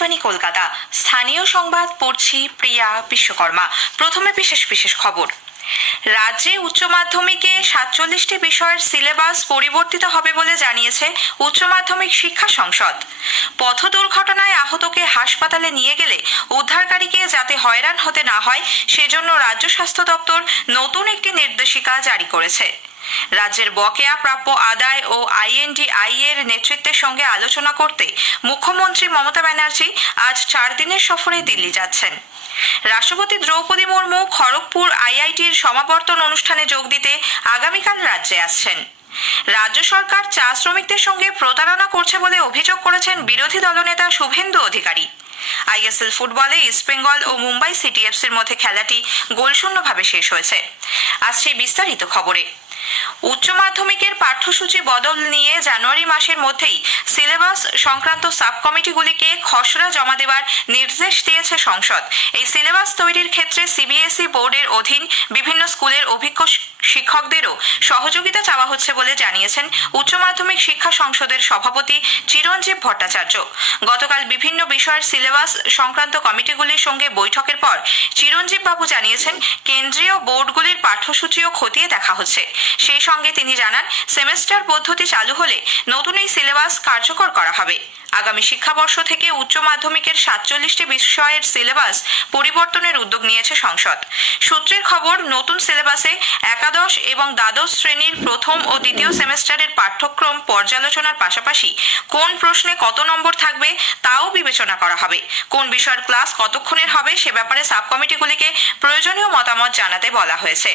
আকাশবাণী কলকাতা। স্থানীয় সংবাদ, পড়ছি প্রিয়া বিশ্বকর্মা। প্রথমে বিশেষ বিশেষ খবর। রাজ্যে উচ্চ মাধ্যমিকে সাতচল্লিশটি বিষয়ের সিলেবাস পরিবর্তিত হবে বলে জানিয়েছে উচ্চ মাধ্যমিক শিক্ষা সংসদ। পথ দুর্ঘটনায় আহতকে হাসপাতালে নিয়ে গেলে উদ্ধারকারীকে যাতে হয়রান হতে না হয়, সেজন্য রাজ্য স্বাস্থ্য দপ্তর নতুন একটি নির্দেশিকা জারি করেছে। রাজ্যের বকেয়া প্রাপ্য আদায় ও আইএনডিআই এর নেতৃত্বের সঙ্গে আলোচনা করতে মুখ্যমন্ত্রী মমতা ব্যানার্জি আজ চার দিনের সফরে দিল্লি যাচ্ছেন। রাষ্ট্রপতি দ্রৌপদী মুর্মু খড়গপুর আইআইটির সমাবর্তন অনুষ্ঠানে যোগ দিতে আগামীকাল রাজ্যে আসছেন। রাজ্য সরকার চা শ্রমিকদের সঙ্গে প্রতারণা করছে বলে অভিযোগ করেছেন বিরোধী দলনেতা শুভেন্দু অধিকারী। আইএসএল ফুটবলে ইস্টবেঙ্গল ও মুম্বাই সিটিএফসির মধ্যে খেলাটি গোলশূন্যভাবে শেষ হয়েছে। আসছে বিস্তারিত খবরে। উচ্চ মাধ্যমিকের পাঠ্যসূচি বদল নিয়ে জানুয়ারি মাসের মধ্যেই সিলেবাস সংক্রান্ত সাব কমিটিগুলিকে খসড়া জমা দেওয়ার নির্দেশ দিয়েছে সংসদ। এই সিলেবাস তৈরির ক্ষেত্রে সিবিএসই বোর্ডের অধীন বিভিন্ন স্কুলের অভিজ্ঞ শিক্ষকদেরও সহযোগিতা চাওয়া হচ্ছে বলে জানিয়েছেন উচ্চ মাধ্যমিক শিক্ষা সংসদের সভাপতি চিরঞ্জীব ভট্টাচার্য। গতকাল বিভিন্ন বিষয়ের সিলেবাস সংক্রান্ত কমিটিগুলির সঙ্গে বৈঠকের পর চিরঞ্জীব বাবু জানিয়েছেন, কেন্দ্রীয় বোর্ডগুলির পাঠ্যসূচিও খতিয়ে দেখা হচ্ছে। সেই সঙ্গে তিনি জানান, সেমেস্টার পদ্ধতি চালু হলে নতুন এই সিলেবাস কার্যকর করা হবে। আগামী শিক্ষাবর্ষ থেকে উচ্চ মাধ্যমিকের সাতচল্লিশটি বিষয়ের সিলেবাস পরিবর্তনের উদ্যোগ নিয়েছে সংসদ। সূত্রের খবর, নতুন সিলেবাসে একাদশ এবং দ্বাদশ শ্রেণির প্রথম ও দ্বিতীয় সেমেস্টারের পাঠ্যক্রম পর্যালোচনার পাশাপাশি কোন প্রশ্নে কত নম্বর থাকবে তাও বিবেচনা করা হবে। কোন বিষয়ের ক্লাস কতক্ষণের হবে সে ব্যাপারে সাব কমিটিগুলিকে প্রয়োজনীয় মতামত জানাতে বলা হয়েছে।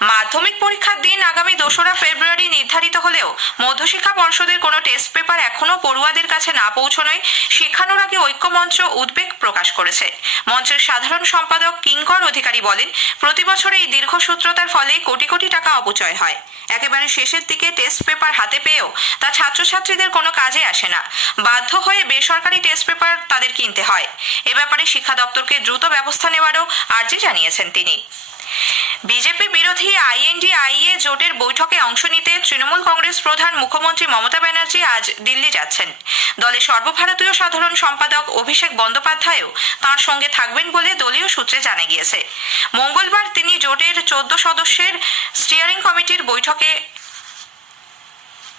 মাধ্যমিক পরীক্ষার দিন আগামী দোসরা ফেব্রুয়ারি নির্ধারিত হলেও মধ্যশিক্ষা পর্ষদের কোনো টেস্ট পেপার এখনও পড়ুয়াদের কাছে না পৌঁছনোয় শিক্ষানুরাগী ঐক্যমঞ্চ উদ্বেগ প্রকাশ করেছে। মঞ্চের সাধারণ সম্পাদক কিঙ্কর অধিকারী বলেন, প্রতি বছর এই দীর্ঘসূত্রতার ফলে কোটি কোটি টাকা অপচয় হয়। একেবারে শেষের দিকে টেস্ট পেপার হাতে পেয়েও তা ছাত্রছাত্রীদের কোনো কাজে আসে না। বাধ্য হয়ে বেসরকারি টেস্ট পেপার তাদের কিনতে হয়। এ ব্যাপারে শিক্ষা দপ্তরকে দ্রুত ব্যবস্থা নেওয়ারও আর্জি জানিয়েছেন তিনি। বিজেপি বিরোধী আইএনডিআইএ জোটের বৈঠকে অংশ নিতে তৃণমূল কংগ্রেস প্রধান মুখ্যমন্ত্রী মমতা ব্যানার্জি আজ দিল্লি যাচ্ছেন। দলের সর্বভারতীয় সাধারণ সম্পাদক অভিষেক বন্দ্যোপাধ্যায়ও তাঁর সঙ্গে থাকবেন বলে দলীয় সূত্রে জানা গিয়েছে। মঙ্গলবার তিনি জোটের চোদ্দ সদস্যের স্টিয়ারিং কমিটির বৈঠকে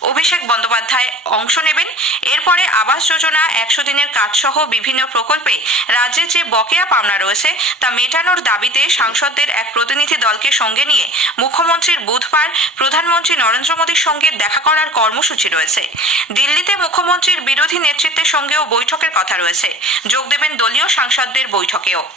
অভিষেক বন্দ্যোপাধ্যায় অংশ নেবেন। এরপরে আবাস যোজনা, একশো দিনের কাজসহ বিভিন্ন প্রকল্পে রাজ্যে যে বকেয়া পাওনা রয়েছে তা মেটানোর দাবিতে সাংসদদের এক প্রতিনিধি দলকে সঙ্গে নিয়ে মুখ্যমন্ত্রীর বুধবার প্রধানমন্ত্রী নরেন্দ্র মোদীর সঙ্গে দেখা করার কর্মসূচি রয়েছে। দিল্লিতে মুখ্যমন্ত্রীর বিরোধী নেতৃত্বের সঙ্গেও বৈঠকের কথা রয়েছে। যোগ দেবেন দলীয় সাংসদদের বৈঠকেও।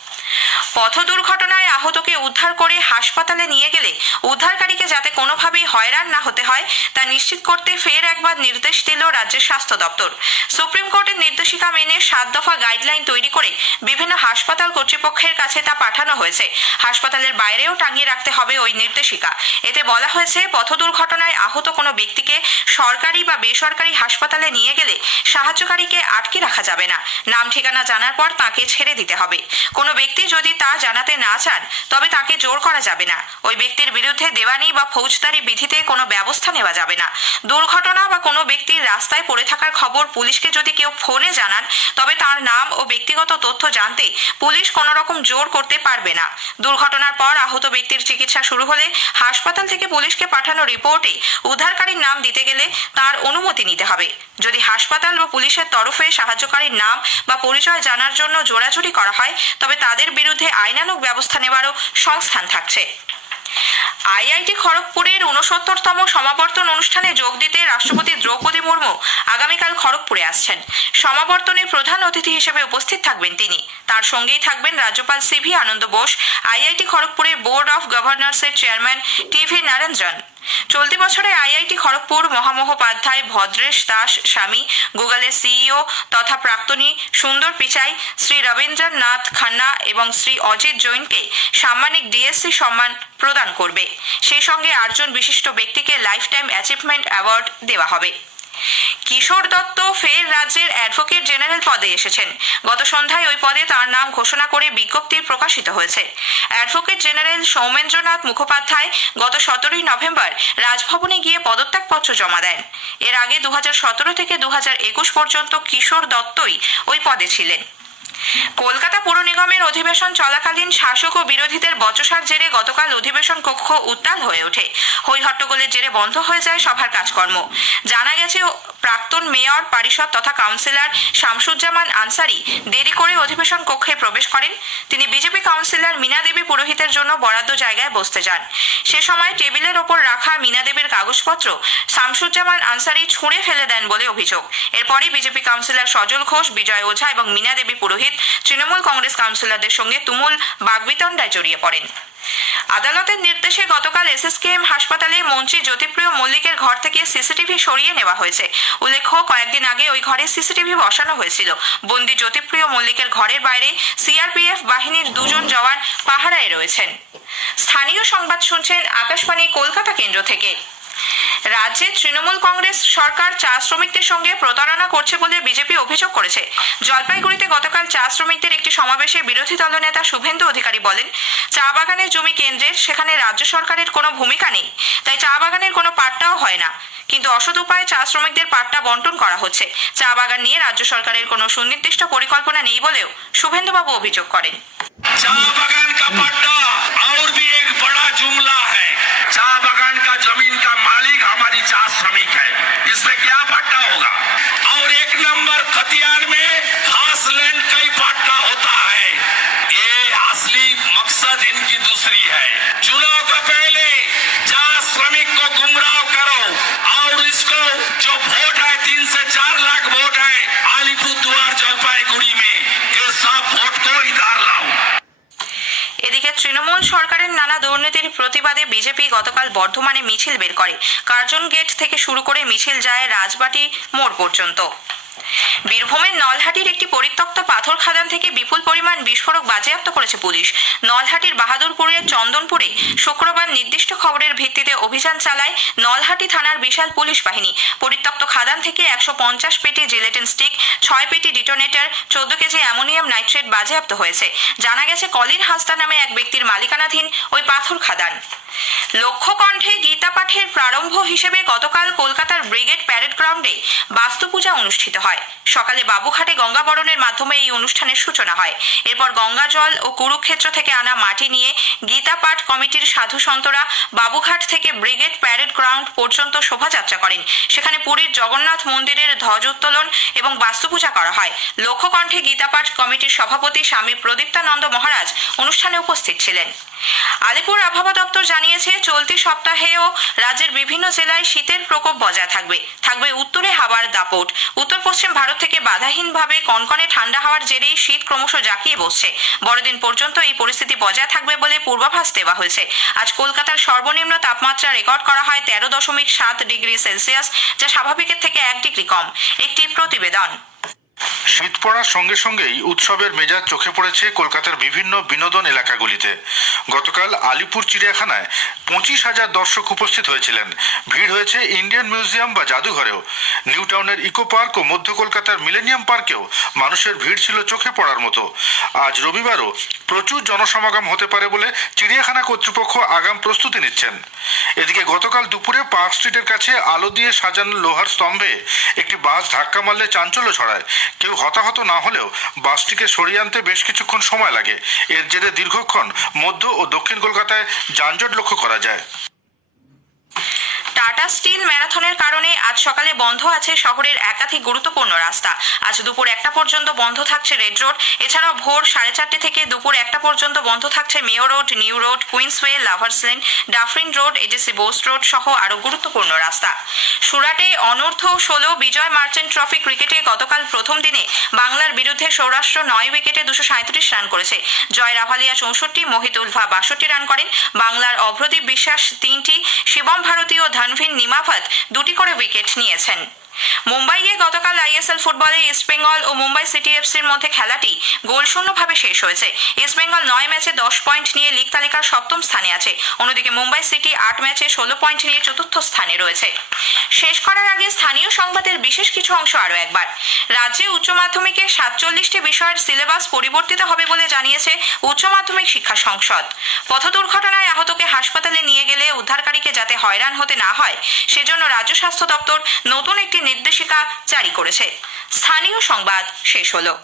পথ দুর্ঘটনায় আহতকে উদ্ধার করে হাসপাতালে নিয়ে গেলে উদ্ধারকারীকে যাতে কোনোভাবেই হয়রান না হতে হয়, তা নিশ্চিত করতে ফের একবার নির্দেশ দিল রাজ্যের স্বাস্থ্য দপ্তর। সুপ্রিম কোর্টের নির্দেশিকা মেনে সাত দফা গাইডলাইন তৈরি করে বিভিন্ন হাসপাতাল কর্তৃপক্ষের কাছে তা পাঠানো হয়েছে। হাসপাতালের বাইরেও টাঙিয়ে রাখতে হবে ওই নির্দেশিকা। এতে বলা হয়েছে পথ দুর্ঘটনায় আহত কোনো ব্যক্তিকে সরকারি বা বেসরকারি হাসপাতালে নিয়ে গেলে সাহায্যকারীকে আটকে রাখা যাবে না। নাম ঠিকানা জানার পর তাকে ছেড়ে দিতে হবে। কোনো ব্যক্তি যদি তা জানাতে না চান, তবে তাকে জোর করা যাবে না। ওই ব্যক্তির বিরুদ্ধে দেওয়ানি বা ফৌজদারি বিধিতে কোনো ব্যবস্থা নেওয়া যাবে না। দুর্ঘটনা বা কোনো ব্যক্তির রাস্তায় পড়ে থাকার খবর পুলিশকে যদি কেউ ফোনে জানান, তবে তার নাম ও ব্যক্তিগত তথ্য জানতে পুলিশ কোনো রকম জোর করতে পারবে না। দুর্ঘটনার পর আহত ব্যক্তির চিকিৎসা শুরু হলে হাসপাতাল থেকে পুলিশকে পাঠানো রিপোর্টে উদ্ধারকারীর নাম দিতে গেলে তার অনুমতি নিতে হবে। যদি হাসপাতাল বা পুলিশের তরফে সাহায্যকারীর নাম বা পরিচয় জানার জন্য জোরাজুরি করা হয়, তবে তাদের বিরুদ্ধে আইনানুগ ব্যবস্থা নেওয়ারও সংস্থান থাকছে। আইআইটি খড়গপুরের উনসত্তরতম সমাবর্তন অনুষ্ঠানে যোগ দিতে রাষ্ট্রপতি দ্রৌপদী মুর্মু আগামীকাল খড়গপুরে আসছেন। সমাবর্তনে প্রধান অতিথি হিসেবে উপস্থিত থাকবেন তিনি। তার সঙ্গেই থাকবেন রাজ্যপাল C V Ananda Bose, IIT খড়গপুরের board of গভর্নর্সের চেয়ারম্যান টিভি নারেন্দ্রন। চলতি বছরে আইআইটি খড়গপুর মহামহোপাধ্যায় ভদ্রেশ দাস স্বামী গুগলের সিইও তথা প্রাক্তনী সুন্দর পিচাই শ্রী রবীন্দ্রনাথ খান্না এবং শ্রী অজিত জৈনকে সাম্মানিক ডিএসসি সম্মান প্রদান করবে। সেই সঙ্গে আটজন বিশিষ্ট ব্যক্তিকে লাইফ টাইম অ্যাচিভমেন্ট অ্যাওয়ার্ড দেওয়া হবে। কিশোর দত্ত ফের রাজ্যের অ্যাডভোকেট জেনারেল পদে এসেছেন। গত সন্ধ্যায় ওই পদে তার নাম ঘোষণা করে বিজ্ঞপ্তি প্রকাশিত হয়েছে। অ্যাডভোকেট জেনারেল সৌমেন্দ্রনাথ মুখোপাধ্যায় গত সতেরোই নভেম্বর রাজভবনে গিয়ে পদত্যাগপত্র জমা দেন। এর আগে দু হাজার সতেরো থেকে দু হাজার একুশ পর্যন্ত কিশোর দত্তই ওই পদে ছিলেন। কলকাতা পুর নিগমের অধিবেশন চলাকালীন শাসক ও বিরোধীদের বচসার জেরে গতকাল অধিবেশন কক্ষ উত্তাল হয়ে ওঠে। হই হট্টগোলের জেরে বন্ধ হয়ে যায় সভার কাজকর্ম। জানা গেছে, প্রাক্তন মেয়র, পরিষদ তথা কাউন্সিলর শামসুজ্জামান আনসারি দেরি করে অধিবেশন কক্ষে প্রবেশ করেন। তিনি বিজেপি কাউন্সিলর মিনা দেবী পুরোহিতের জন্য বরাদ্দ জায়গায় বসতে যান। সে সময় টেবিলের ওপর রাখা মিনা দেবীর কাগজপত্র শামসুজ্জামান আনসারি ছুঁড়ে ফেলে দেন বলে অভিযোগ। এরপরই বিজেপি কাউন্সিলর সজল ঘোষ, বিজয় ওঝা এবং মিনা দেবী পুরোহিত তৃণমূল কংগ্রেস কাউন্সিলরদের সঙ্গে তুমুল বাগবিতণ্ডায় জড়িয়ে পড়েন। আদালতের নির্দেশে গতকাল এসএসকেএম হাসপাতালে মন্ত্রী জ্যোতিপ্রিয় মল্লিকের ঘর থেকে সিসিটিভি সরিয়ে নেওয়া হয়েছে। উল্লেখ্য, কয়েকদিন আগে ওই ঘরে সিসিটিভি বসানো হয়েছিল। বন্দি জ্যোতিপ্রিয় মল্লিকের ঘরের বাইরে সিআরপিএফ বাহিনীর দুজন জওয়ান পাহারায় রয়েছেন। স্থানীয় সংবাদ শুনছেন আকাশবাণী কলকাতা কেন্দ্র থেকে। রাজ্যে তৃণমূল কংগ্রেস সরকার চা শ্রমিকদের সঙ্গে প্রতারণা করছে বলে বিজেপি অভিযোগ করেছে জলপাইগুড়িতে গতকাল চা শ্রমিকদের একটি সমাবেশে বিরোধী দলনেতা শুভেন্দু অধিকারী বলেন চা বাগানের জমি কেন্দ্রের সেখানে রাজ্য সরকারের কোনো ভূমিকা নেই তাই চা বাগানের কোনো পাট্টাও হয় না কিন্তু অসৎ উপায়ে চা শ্রমিকদের পাট্টা বন্টন করা হচ্ছে চা বাগান নিয়ে রাজ্য সরকারের কোনো সুনির্দিষ্ট পরিকল্পনা নেই বলেও শুভেন্দুবাবু অভিযোগ করেন चाय बगान का पट्टा और भी एक बड़ा जुमला है मकसद इनकी दूसरी है चुनाव का पहले चाय श्रमिक को गुमराह करो और इसको जो वोट है तीन से चार लाख वोट है आलिपुर द्वार जलपाईगुड़ी में ये सब वोट को इधर लाओ এদিকে তৃণমূল সরকারের নানা দুর্নীতির প্রতিবাদে বিজেপি গতকাল বর্ধমানে মিছিল বের করে কার্জন গেট থেকে শুরু করে মিছিল যায় রাজবাটি মোড় পর্যন্ত বীরভূমের নলহাটির একটি পরিত্যক্ত পাথর খাদান থেকে বিপুল পরিমাণ বিস্ফোরক বাজেয়াপ্ত করেছে পুলিশ। নলহাটির বাহাদুরপুরের চন্দনপুরে শুক্রবার নির্দিষ্ট খবরের ভিত্তিতে অভিযান চালায় নলহাটি থানার বিশাল পুলিশ বাহিনী। পরিত্যক্ত খাদান থেকে একশো পঞ্চাশ পেটি জিলেটিন স্টিক, ছয় পেটি ডিটোনেটর, চোদ্দ কেজি অ্যামোনিয়াম নাইট্রেট বাজেয়াপ্ত হয়েছে। জানা গেছে, কলিন হাসদা নামে এক ব্যক্তির মালিকানাধীন ওই পাথর খাদান। লক্ষ্যকণ্ঠে গীতা পাঠের প্রারম্ভ হিসেবে গতকাল কলকাতার ব্রিগেড প্যারেড গ্রাউন্ডে বাস্তু পূজা অনুষ্ঠিত হয়। সকালে বাবুঘাটে গঙ্গাবরণের মাধ্যমে এই অনুষ্ঠানের সূচনা হয়। এরপর গঙ্গা জল ও কুরুক্ষেত্র থেকে আনা মাটি নিয়ে গীতা পাঠ কমিটির সাধু সন্তরা বাবুঘাট থেকে ব্রিগেড প্যারেড গ্রাউন্ড পর্যন্ত শোভাযাত্রা করেন। সেখানে পুরীর জগন্নাথ মন্দিরের ধ্বজ উত্তোলন এবং বাস্তু পূজা করা হয়। লক্ষ্যকণ্ঠে গীতাপাঠ কমিটির সভাপতি স্বামী প্রদীপ্তানন্দ মহারাজ অনুষ্ঠানে উপস্থিত ছিলেন। আলিপুর আবহাওয়া দপ্তর জানিয়েছে, চলতি সপ্তাহেও রাজ্যের বিভিন্ন জেলায় শীতের প্রকোপ বজায় থাকবে। থাকবে উত্তরে হাওয়ার দাপট। উত্তর পশ্চিম ভারত থেকে বাধাহীনভাবে কনকনে ঠান্ডা হওয়ার জেরেই শীত ক্রমশ জাঁকিয়ে বসছে। বড়দিন পর্যন্ত এই পরিস্থিতি বজায় থাকবে বলে পূর্বাভাস দেওয়া হয়েছে। আজ কলকাতার সর্বনিম্ন তাপমাত্রা রেকর্ড করা হয় তেরো দশমিক সাত ডিগ্রি সেলসিয়াস, যা স্বাভাবিকের থেকে এক ডিগ্রি কম। একটি প্রতিবেদন। শীত পড়ার সঙ্গে সঙ্গেই উৎসবের মেজাজ চোখে পড়েছে কলকাতার বিভিন্ন বিনোদন এলাকাগুলিতে। গতকাল আলিপুর চিড়িয়াখানায় পঁচিশ হাজার দর্শক উপস্থিত হয়েছিলেন। ভিড় হয়েছে ইন্ডিয়ান মিউজিয়াম বা জাদুঘরেও। নিউ টাউনের ইকো পার্ক ও মধ্য কলকাতার মিলেনিয়াম পার্কেও মানুষের ভিড় ছিল চোখে পড়ার মতো। আজ রবিবারও প্রচুর জনসমাগম হতে পারে বলে চিড়িয়াখানা কর্তৃপক্ষ আগাম প্রস্তুতি নিচ্ছেন। এদিকে গতকাল দুপুরে পার্ক স্ট্রিটের কাছে আলো দিয়ে সাজানো লোহার স্তম্ভে একটি বাস ধাক্কা মারলে চাঞ্চল্য ছড়ায়। কেউ হতাহত না হলেও বাসটিকে সরিয়ে আনতে বেশ কিছুক্ষণ সময় লাগে। এর জেরে দীর্ঘক্ষণ মধ্য ও দক্ষিণ কলকাতায় যানজট লক্ষ্য করা যায়। টাটা স্টিল ম্যারাথনের কারণে আজ সকালে বন্ধ আছে শহরের একাধিক গুরুত্বপূর্ণ রাস্তা। আজ দুপুর একটা পর্যন্ত বন্ধ থাকছে রেড রোড। এছাড়াও ভোর সাড়ে চারটে থেকে দুপুর একটা পর্যন্ত বন্ধ থাকছে Mayo road, new road Queensway lovers lane, Dufferin road, A J C Bose road সহ আরও গুরুত্বপূর্ণ রাস্তা। সুরাটে অনূর্ধ্ব ষোলো বিজয় মার্চেন্ট ট্রফি ক্রিকেটে গতকাল প্রথম দিনে বাংলার বিরুদ্ধে সৌরাষ্ট্র নয় উইকেটে দুশো সাঁত্রিশ রান করেছে। জয় রাভালিয়া চৌষট্টি, মোহিত উলভা বাষট্টি রান করেন। বাংলার অভ্রদীপ বিশ্বাস তিনটি, শিবম ভারতী ও ধনভিন নিমাফাত দুটি করে উইকেট নিয়েছেন। মুম্বাইয়ে গতকাল আইএসএল ফুটবলে ইস্টবেঙ্গল ও মুম্বাই সিটি এফসির মধ্যে খেলাটি গোলশূন্যভাবে শেষ হয়েছে। ইস্টবেঙ্গল নয় ম্যাচে দশ পয়েন্ট নিয়ে লিগ তালিকার সপ্তম স্থানে আছে। অন্যদিকে মুম্বাই সিটি আট ম্যাচে ষোলো পয়েন্ট নিয়ে চতুর্থ স্থানে রয়েছে। শেষ করার আগে স্থানীয় সংবাদের বিশেষ কিছু অংশ আরও একবার। রাজ্যে উচ্চ মাধ্যমিকে সাতচল্লিশটি বিষয়ের সিলেবাস পরিবর্তিত হবে বলে জানিয়েছে উচ্চ মাধ্যমিক শিক্ষা সংসদ। পথ দুর্ঘটনায় আহতকে হাসপাতালে নিয়ে গেলে উদ্ধারকারীকে যাতে হয়রান হতে না হয়, সেজন্য রাজ্য স্বাস্থ্য দপ্তর নতুন একটি নির্দেশিকা জারি করেছে। স্থানীয় সংবাদ শেষ হলো।